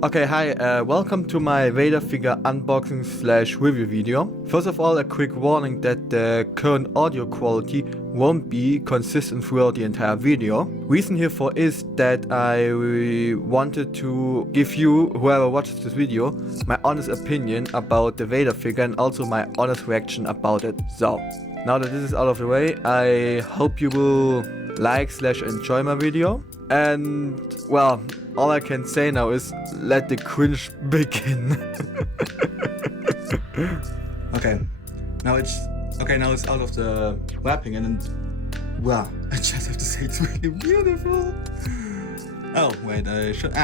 Okay, hi, welcome to my Vader figure unboxing slash review video. First of all, a quick warning that the current audio quality won't be consistent throughout the entire video. Reason herefore is that I wanted to give you, whoever watches this video, my honest opinion about the Vader figure and also my honest reaction about it. So, now that this is out of the way, I hope you will like slash enjoy my video. And, well, all I can say now is let the cringe begin. Okay, now it's out of the wrapping and wow, I just have to say it's really beautiful. Oh wait, I should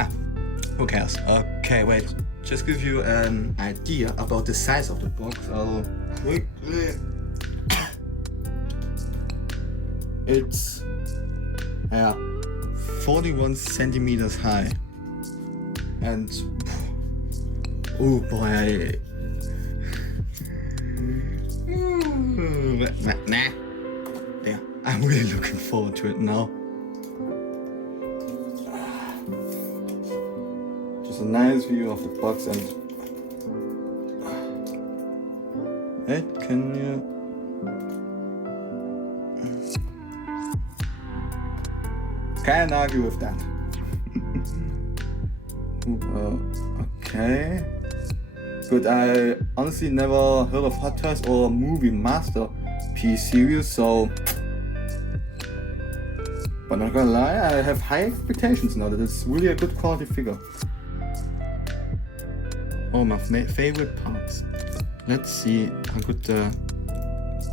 who cares? Okay, wait, just give you an idea about the size of the box. I'll quickly. It's 41 centimeters high, and oh boy, yeah, I'm really looking forward to it now. Just a nice view of the box, and can you? Can't argue with that. Okay. Good, I honestly never heard of Hot Toys or Movie Masterpiece series, so. But not gonna lie, I have high expectations now that it's really a good quality figure. Oh, my favorite parts. Let's see how good the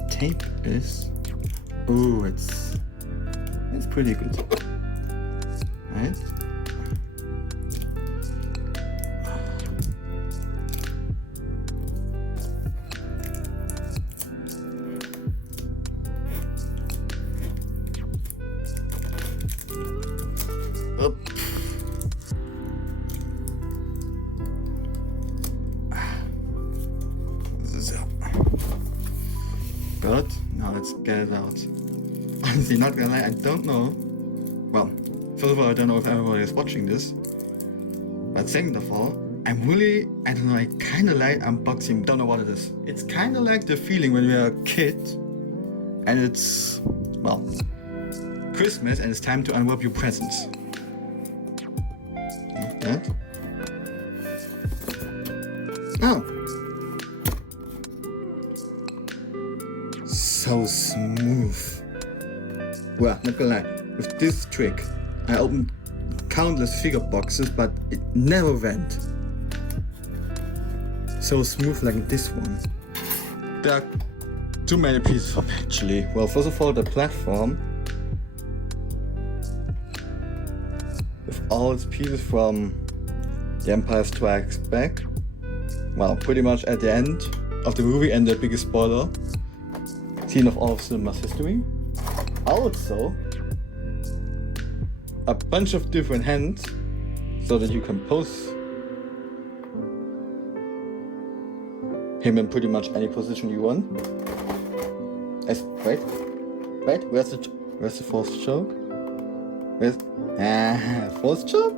tape is. Oh, it's pretty good. Right? Up. So. But now let's get it out. Honestly, not gonna lie, I don't know. Well, first of all, I don't know if everybody is watching this. But second of all, I kinda like unboxing, don't know what it is. It's kinda like the feeling when you're a kid and it's, well, Christmas and it's time to unwrap your presents. Like that. Oh. So smooth. Well, not gonna lie, with this trick, I opened countless figure boxes, but it never went so smooth like this one. There are too many pieces of it, actually. Well, first of all, the platform with all its pieces from The Empire Strikes Back. Well, pretty much at the end of the movie, and the biggest spoiler, scene of all of cinema's history. Also, a bunch of different hands so that you can pose him in pretty much any position you want. Wait, where's the fourth choke? Fourth choke?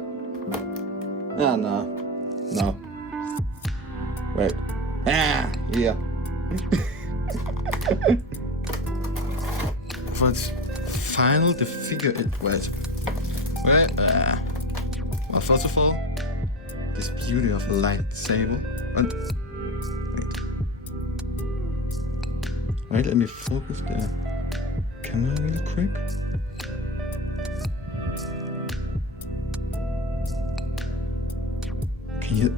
No. Wait. Yeah. For its final, the figure well, first of all, this beauty of a lightsaber. Wait, let me focus the camera real quick. Can you?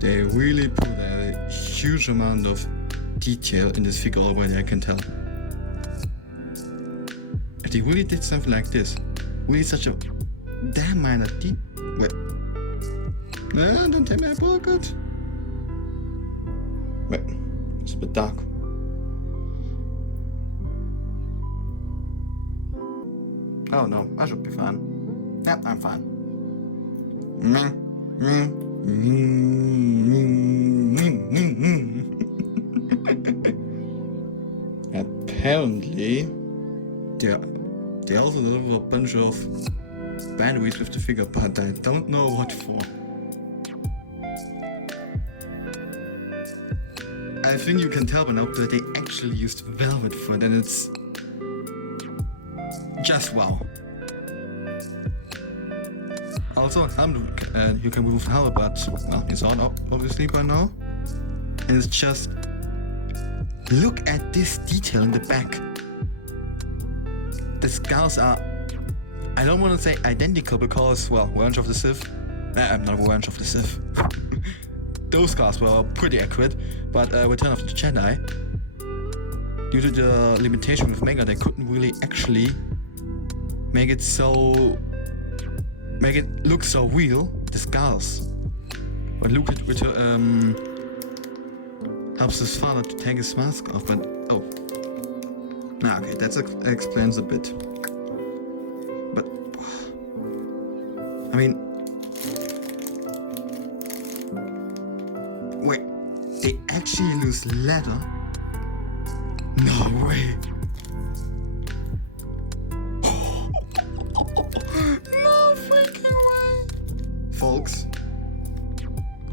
They really put a huge amount of detail in this figure already, I can tell. If they really did something like this, really such a damn minor wait. No, don't take my pocket. Wait, it's a bit dark. Oh no, I should be fine. Yeah, I'm fine. Apparently, the They also deliver a bunch of batteries with the figure, but I don't know what for. I think you can tell by now that they actually used velvet for it, and it's just wow. Also, you can remove the helmet, but well, it's on obviously by now. And it's just, look at this detail in the back. The skulls are, I don't want to say identical because, well, Revenge of the Sith. Not Revenge of the Sith. Those skulls were pretty accurate, but Return of the Jedi, due to the limitation with Mega, they couldn't really actually make it look so real, the skulls. But Luke helps his father to take his mask off, but oh. Okay, that explains a bit. But I mean, wait, they actually lose leather? No way. No freaking way. Folks,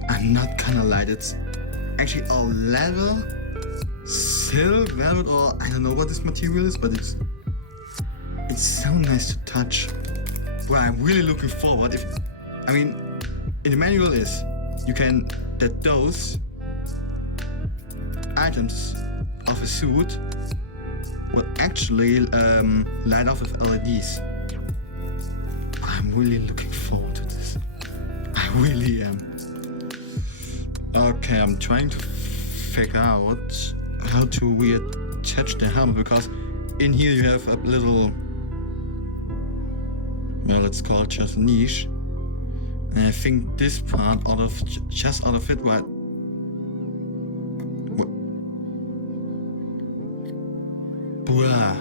I'm not gonna lie, it's actually all leather, silk, velvet, or I don't know what this material is, but it's so nice to touch. Well, I'm really looking forward. In the manual is that those items of a suit will actually light up with LEDs. I'm really looking forward to this. I really am. Okay, I'm trying to figure out how to reattach the helmet, because in here you have a little, well, let's call it just niche. And I think this part just out of it, right? Bruh.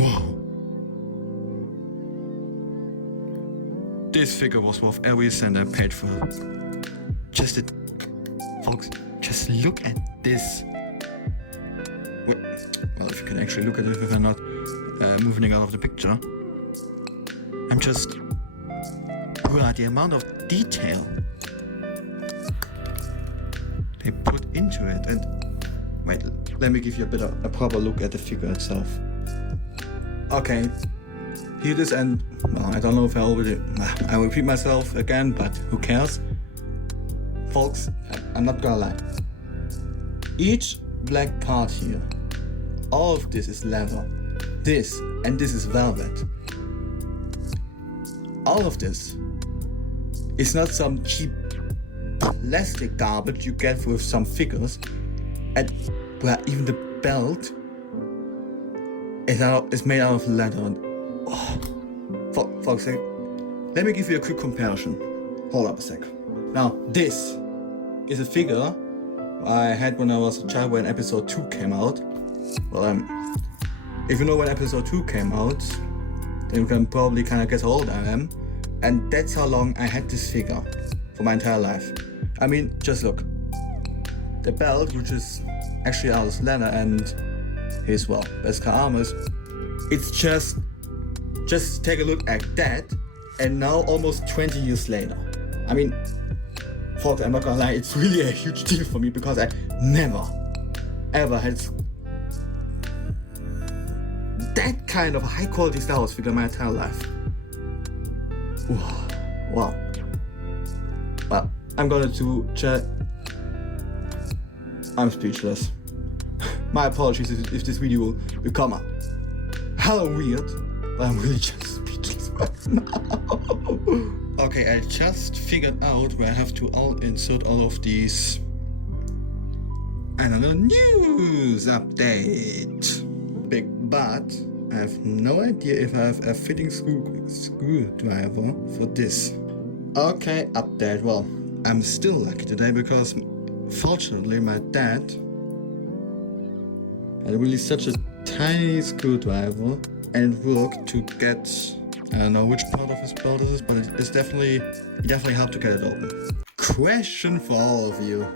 Whoa. This figure was worth every cent I paid for it. Folks, just look at this. Well, if you can actually look at it, if I'm not moving out of the picture. I'm just, bruh, the amount of detail they put into it. And wait, let me give you a proper look at the figure itself. Okay, here it is, and well, I don't know if I repeat myself again, but who cares? Folks, I'm not gonna lie. Each black part here, all of this is leather. This and this is velvet. All of this is not some cheap plastic garbage you get with some figures, and where even the belt is made out of leather. And folks, let me give you a quick comparison. Hold up a sec. Now, this is a figure I had when I was a child when episode 2 came out. Well, if you know when episode 2 came out, then you can probably kind of guess how old I am. And that's how long I had this figure for my entire life. I mean, just look. The belt, which is actually out of leather, and his, well, Beskar armors, it's just take a look at that, and now almost 20 years later. I mean, folks, I'm not gonna lie, it's really a huge deal for me because I never, ever had that kind of high quality Star Wars figure in my entire life. Wow. Well, I'm gonna check. I'm speechless. My apologies if this video will become a hella weird, but I'm really just speechless right now. Okay, I just figured out where I have to insert all of these. I don't know, news update. Big but I have no idea if I have a fitting screwdriver for this. Okay, update. Well, I'm still lucky today because fortunately my dad had really such a tiny screwdriver, and it worked to get, I don't know which part of his belt this is, but it definitely helped to get it open. Question for all of you.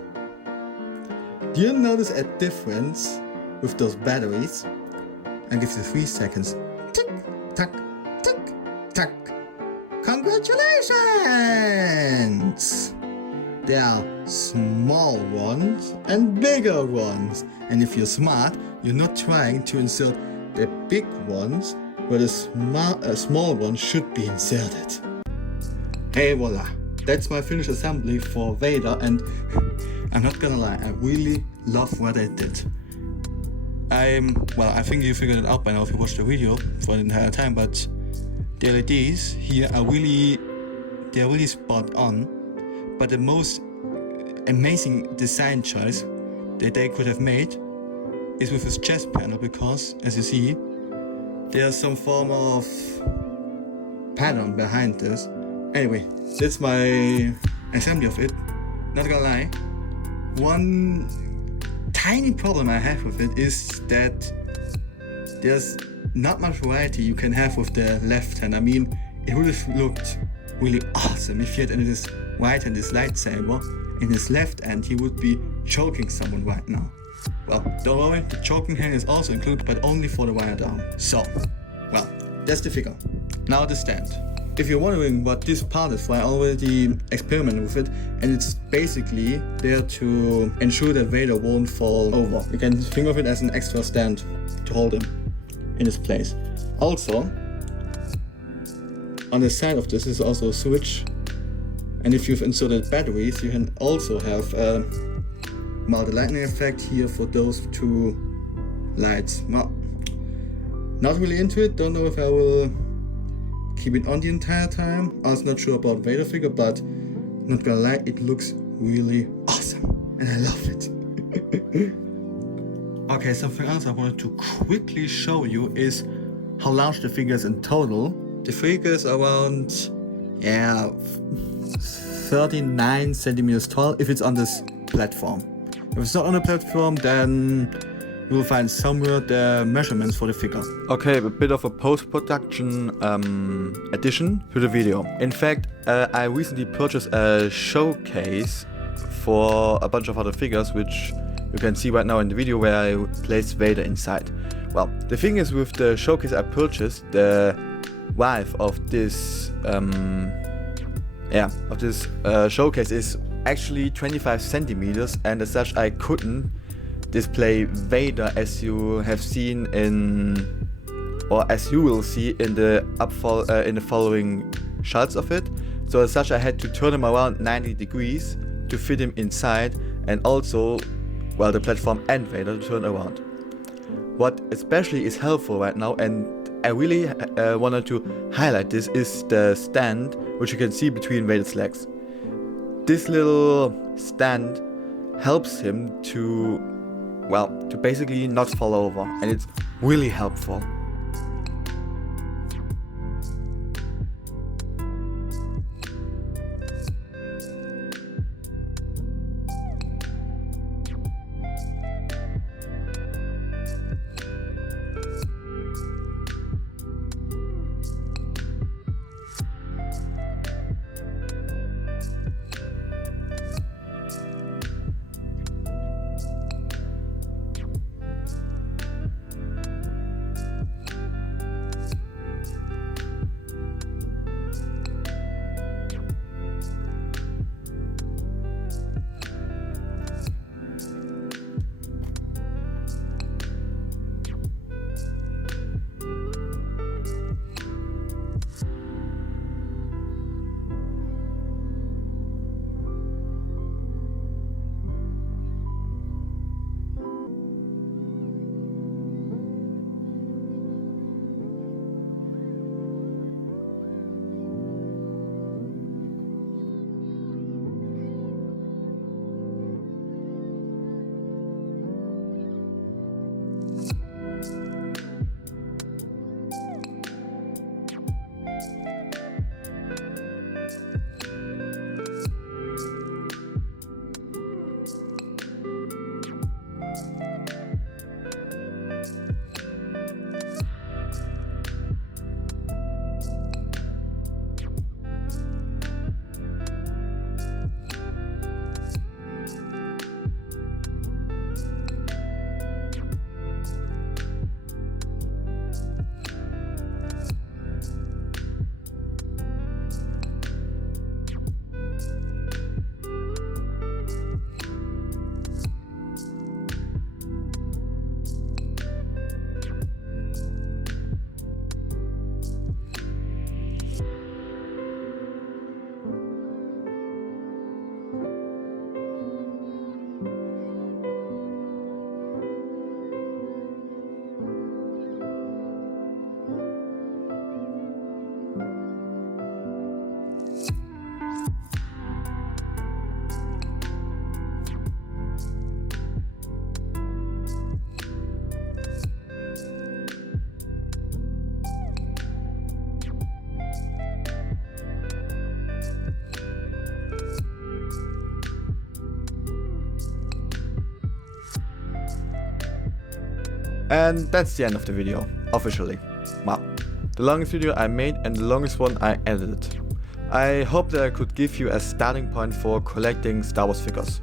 Do you notice a difference with those batteries. I'll give you 3 seconds. Tick, tack, tick, tack. Congratulations! There are small ones and bigger ones. And if you're smart, you're not trying to insert the big ones where the small one should be inserted. Hey, voila! That's my finished assembly for Vader, and I'm not gonna lie, I really love what I did. I think you figured it out by now if you watched the video for the entire time, but the LEDs here are really spot on. But the most amazing design choice that they could have made is with this chest panel, because as you see, there's some form of pattern behind this. Anyway, that's my assembly of it. Not gonna lie, one tiny problem I have with it is that there's not much variety you can have with the left hand. I mean, it would have looked really awesome if he had in his right hand his lightsaber, in his left hand he would be choking someone right now. Well, don't worry, the choking hand is also included, but only for the wired arm. So, well, that's the figure. Now the stand. If you're wondering what this part is for, I already experimented with it, and it's basically there to ensure that Vader won't fall over. You can think of it as an extra stand to hold him in his place. Also, on the side of this is also a switch, and if you've inserted batteries, you can also have the lightning effect here for those 2 lights. Well, not really into it, don't know if I will keep it on the entire time. I was not sure about Vader figure, but not gonna lie, it looks really awesome and I love it. Okay, something else I wanted to quickly show you is how large the figure is in total. The figure is around 39 centimeters tall if it's on this platform. If it's not on the platform, then you will find somewhere the measurements for the figure. Okay, a bit of a post-production addition to the video. In fact, I recently purchased a showcase for a bunch of other figures, which you can see right now in the video where I placed Vader inside. Well, the thing is, with the showcase I purchased, the width of this showcase is actually 25 centimeters, and as such I couldn't display Vader as you have seen or as you will see in the following shots of it. So as such I had to turn him around 90 degrees to fit him inside, and also, well, the platform and Vader to turn around. What especially is helpful right now, and I really wanted to highlight this, is the stand which you can see between Vader's legs. This little stand helps him to basically not fall over, and it's really helpful. And that's the end of the video, officially. Wow, the longest video I made and the longest one I edited. I hope that I could give you a starting point for collecting Star Wars figures.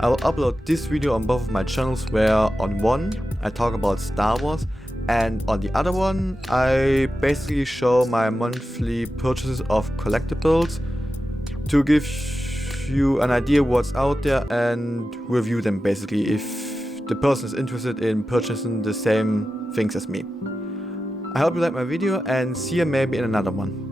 I will upload this video on both of my channels, where on one I talk about Star Wars and on the other one I basically show my monthly purchases of collectibles to give you an idea what's out there and review them basically if the person is interested in purchasing the same things as me. I hope you liked my video and see you maybe in another one.